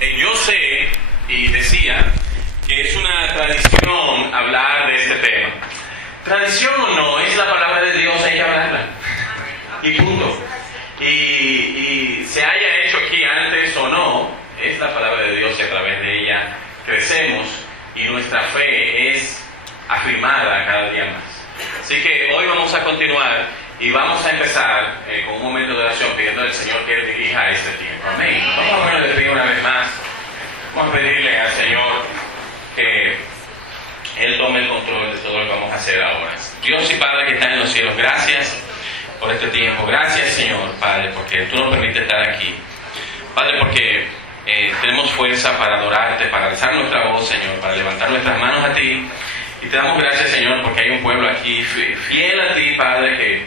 Yo sé y decía que es una tradición hablar de este tema. Tradición o no, es la palabra de Dios, hay que hablarla. Y punto. Y se haya hecho aquí antes o no, es la palabra de Dios y a través de ella crecemos y nuestra fe es afirmada cada día más. Así que hoy vamos a continuar y vamos a empezar con un momento de oración pidiendo al Señor que Él dirija este tiempo. Amén. Vamos a pedir una vez más. Vamos a pedirle al Señor que Él tome el control de todo lo que vamos a hacer ahora. Dios y Padre que está en los cielos, gracias por este tiempo. Gracias, Señor, Padre, porque tú nos permites estar aquí. Padre, porque tenemos fuerza para adorarte, para alzar nuestra voz, Señor, para levantar nuestras manos a ti. Y te damos gracias, Señor, porque hay un pueblo aquí fiel a ti, Padre, que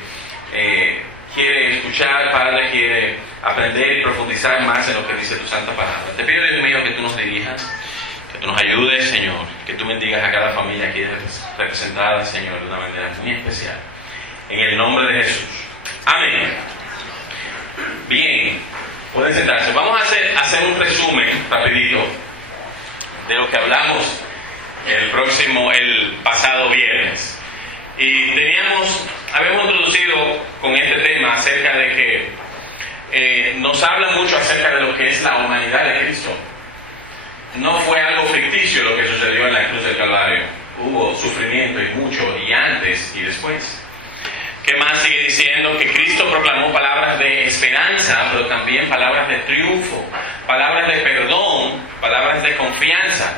quiere escuchar, Padre, quiere aprender y profundizar más en lo que dice tu santa palabra. Te pido, Dios mío, que tú nos dirijas, que tú nos ayudes, Señor, que tú bendigas a cada familia aquí representada, Señor, de una manera muy especial. En el nombre de Jesús. Amén. Bien, pueden sentarse. Vamos a hacer un resumen rapidito de lo que hablamos el pasado viernes. Y habíamos introducido con este tema acerca de que nos habla mucho acerca de lo que es la humanidad de Cristo. No fue algo ficticio lo que sucedió en la cruz del Calvario. Hubo sufrimiento y mucho, y antes y después. ¿Qué más sigue diciendo? Que Cristo proclamó palabras de esperanza, pero también palabras de triunfo, palabras de perdón, palabras de confianza,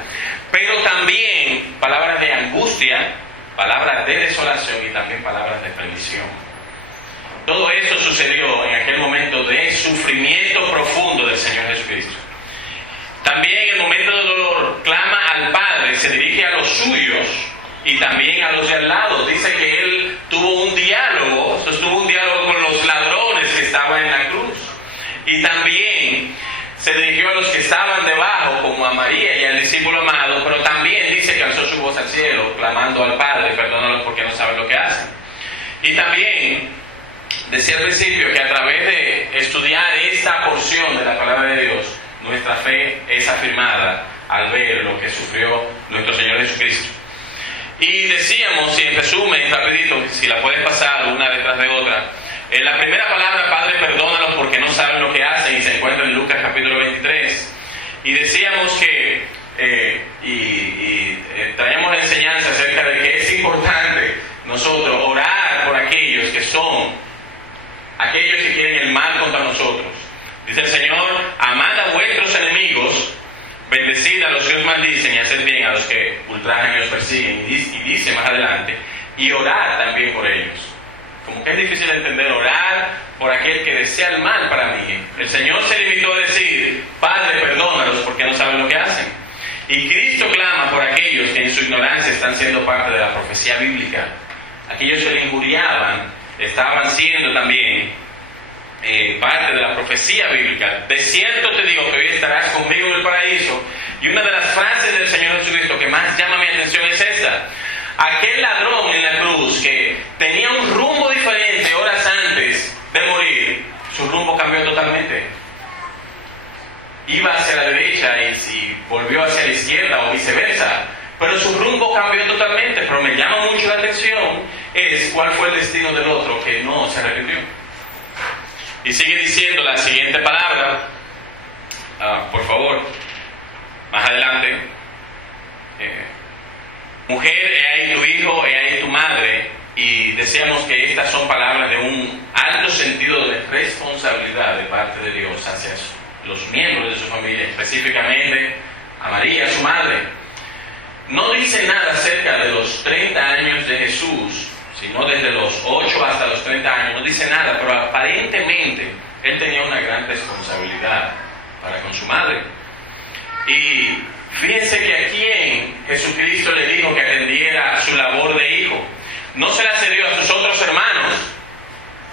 pero también palabras de angustia, palabras de desolación y también palabras de perdición. Todo esto sucedió en aquel momento de sufrimiento profundo del Señor Jesucristo. También en el momento de dolor clama al Padre, se dirige a los suyos y también a los de al lado. Dice que Él tuvo un diálogo con los ladrones que estaban en la cruz. Y también se dirigió a los que estaban debajo, como a María y al discípulo amado, pero también dice que alzó su voz al cielo, clamando al Padre, perdónalos porque no saben lo que hacen. Y también decía al principio que a través de estudiar esta porción de la palabra de Dios, nuestra fe es afirmada al ver lo que sufrió nuestro Señor Jesucristo. Y decíamos, y en resumen, rapidito, si la puedes pasar una detrás de otra, en la primera palabra, Padre, perdónalos porque no saben lo que hacen, y se encuentra en Lucas capítulo 23. Y decíamos que, traíamos la enseñanza acerca de que es importante nosotros orar por aquellos que quieren el mal contra nosotros. Dice el Señor, amad a vuestros enemigos, bendecid a los que os maldicen y haced bien a los que ultrajan y os persiguen. Y dice más adelante, y orad también por ellos. Como que es difícil entender orar por aquel que desea el mal para mí. El Señor se limitó a decir, Padre, perdónalos porque no saben lo que hacen. Y Cristo clama por aquellos que en su ignorancia están siendo parte de la profecía bíblica. Aquellos que le injuriaban estaban siendo también parte de la profecía bíblica. De cierto te digo que hoy estarás conmigo en el paraíso. Y una de las frases del Señor Jesucristo que más llama mi atención es esta. Aquel ladrón en la cruz que tenía un rumbo diferente horas antes de morir, su rumbo cambió totalmente. Iba hacia la derecha y volvió hacia la izquierda o viceversa, pero su rumbo cambió totalmente. Pero me llama mucho la atención es cuál fue el destino del otro que no se arrepintió. Y sigue diciendo la siguiente palabra, por favor, más adelante. Mujer, he ahí tu hijo, he ahí tu madre. Y decíamos que estas son palabras de un alto sentido de responsabilidad de parte de Dios hacia los miembros de su familia, específicamente a María, su madre. No dice nada acerca de los 30 años de Jesús, sino desde los 8 hasta los 30 años, no dice nada, pero aparentemente él tenía una gran responsabilidad para con su madre. Y fíjense que a quien Jesucristo le dijo que atendiera su labor de hijo, no se la cedió a sus otros hermanos,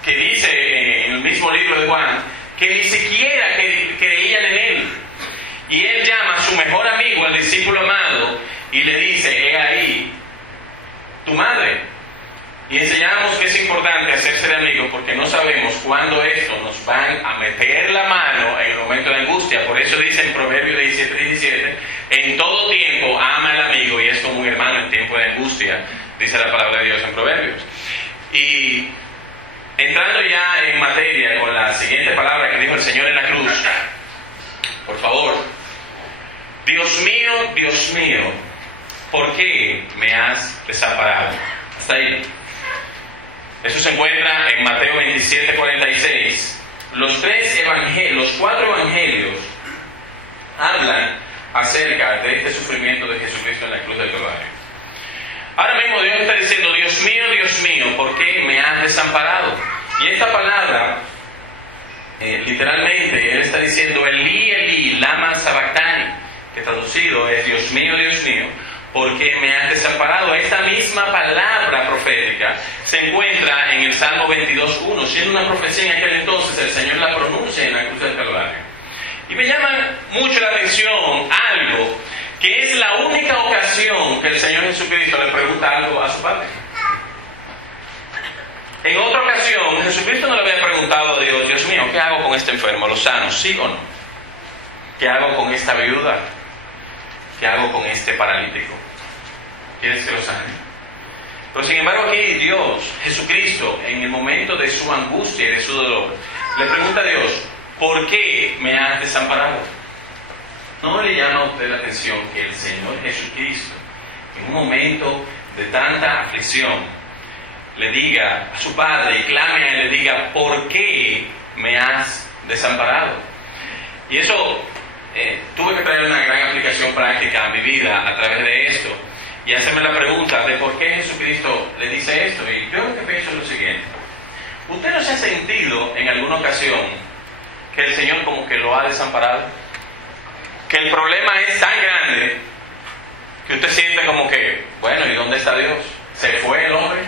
que dice en el mismo libro de Juan, que ni siquiera creían en él. Y él llama a su mejor amigo, al discípulo amado, y le dice, he ahí tu madre. Y enseñamos que es importante importante hacerse de amigos porque no sabemos cuándo esto nos van a meter la mano en el momento de angustia. Por eso dice en Proverbios 17:17, en todo tiempo ama al amigo y es como un hermano en tiempo de angustia, dice la palabra de Dios en Proverbios. Y entrando ya en materia con la siguiente palabra que dijo el Señor en la cruz, por favor, Dios mío, ¿por qué me has desamparado? Hasta ahí. Eso se encuentra en Mateo 27:46. Los 4 evangelios hablan acerca de este sufrimiento de Jesucristo en la cruz del Calvario. Ahora mismo Dios está diciendo, Dios mío, ¿por qué me has desamparado? Y esta palabra, literalmente, Él está diciendo, Elí, Elí, lama sabactani, que traducido es, Dios mío, ¿por qué me has desamparado? Esta misma palabra profética se encuentra en el Salmo 22:1, siendo una profecía en aquel entonces, el Señor la pronuncia en la cruz del Calvario. Y me llama mucho la atención algo, que es la única ocasión que el Señor Jesucristo le pregunta algo a su Padre. En otra ocasión, Jesucristo no le había preguntado a Dios, Dios mío, ¿qué hago con este enfermo? ¿Lo sano? ¿Sí o no? ¿Qué hago con esta viuda? ¿Qué hago con este paralítico? ¿Quieres que lo sane? Pero sin embargo aquí Dios, Jesucristo, en el momento de su angustia y de su dolor, le pregunta a Dios, ¿por qué me has desamparado? ¿No le llama a usted la atención que el Señor Jesucristo, en un momento de tanta aflicción, le diga a su Padre y clame a Él, le diga, ¿por qué me has desamparado? Y eso, tuve que traer una gran aplicación práctica a mi vida a través de esto y hacerme la pregunta de por qué Jesucristo le dice esto. Y yo lo que pienso es lo siguiente: ¿usted no se ha sentido en alguna ocasión que el Señor como que lo ha desamparado? Que el problema es tan grande que usted siente como que, bueno, ¿y dónde está Dios? ¿Se fue el hombre?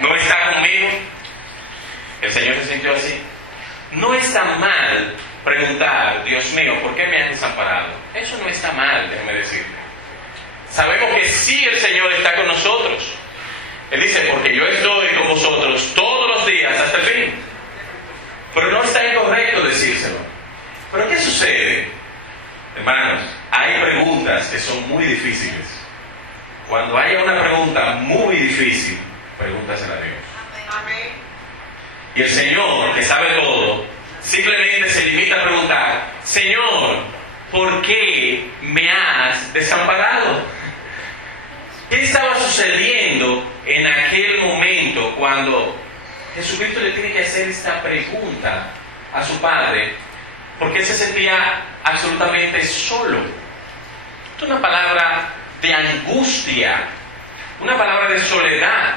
¿No está conmigo? El Señor se sintió así. No está mal preguntar, Dios mío, ¿por qué me has desamparado? Eso no está mal, déjeme decirle. Sabemos que sí el Señor está con nosotros. Él dice, porque yo estoy con vosotros todos los días hasta el fin. Pero no está incorrecto decírselo. ¿Pero qué sucede? Hermanos, hay preguntas que son muy difíciles. Cuando haya una pregunta muy difícil, pregúntasela a Dios. Amén. Y el Señor, que sabe todo, simplemente se limita a preguntar, Señor, ¿por qué me has desamparado? ¿Qué estaba sucediendo en aquel momento cuando Jesucristo le tiene que hacer esta pregunta a su Padre? Porque él se sentía absolutamente solo. Es una palabra de angustia, una palabra de soledad,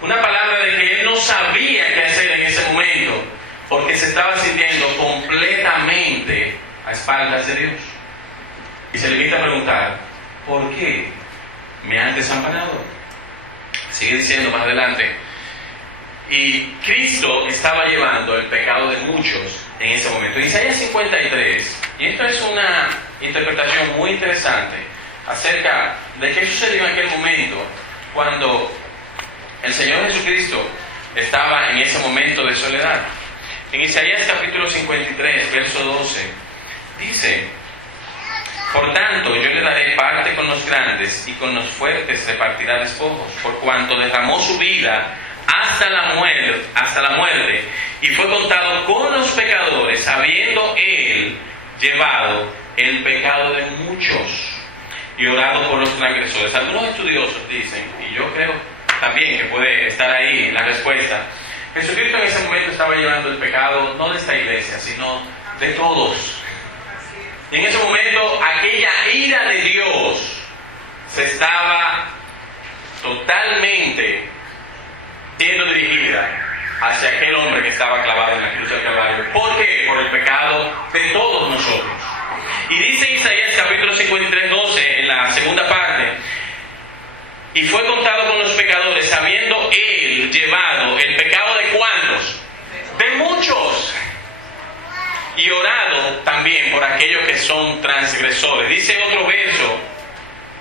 una palabra de que él no sabía qué hacer en ese momento, porque se estaba sintiendo completamente a espaldas de Dios. Y se limita a preguntar, ¿por qué me han desamparado? Sigue diciendo más adelante, y Cristo estaba llevando el pecado de muchos en ese momento. En Isaías 53, y esto es una interpretación muy interesante acerca de qué sucedió en aquel momento cuando el Señor Jesucristo estaba en ese momento de soledad. En Isaías capítulo 53, verso 12, dice, por tanto yo le daré parte con los grandes y con los fuertes repartirá despojos, por cuanto derramó su vida hasta la muerte y fue contado con los pecadores, habiendo él llevado el pecado de muchos y orado por los transgresores. Algunos estudiosos dicen, y yo creo también que puede estar ahí la respuesta, Jesucristo en ese momento estaba llevando el pecado no de esta iglesia, sino de todos. Y en ese momento aquella ira de Dios se estaba totalmente siendo dirigida hacia aquel hombre que estaba clavado en la cruz del Calvario. ¿Por qué? Por el pecado de todos nosotros. Y dice Isaías capítulo 53, 12, en la segunda parte, y fue contado con los pecadores, habiendo él llevado el pecado de ¿cuántos? De muchos. Y orado también por aquellos que son transgresores. Dice otro verso,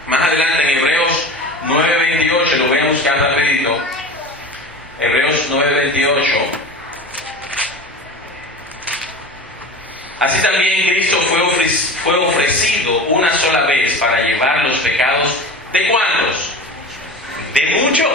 más adelante en Hebreos 9:28, lo voy a buscar rapidito. Hebreos Romanos 9:28. Así también Cristo fue ofrecido una sola vez para llevar los pecados ¿de cuántos? De muchos.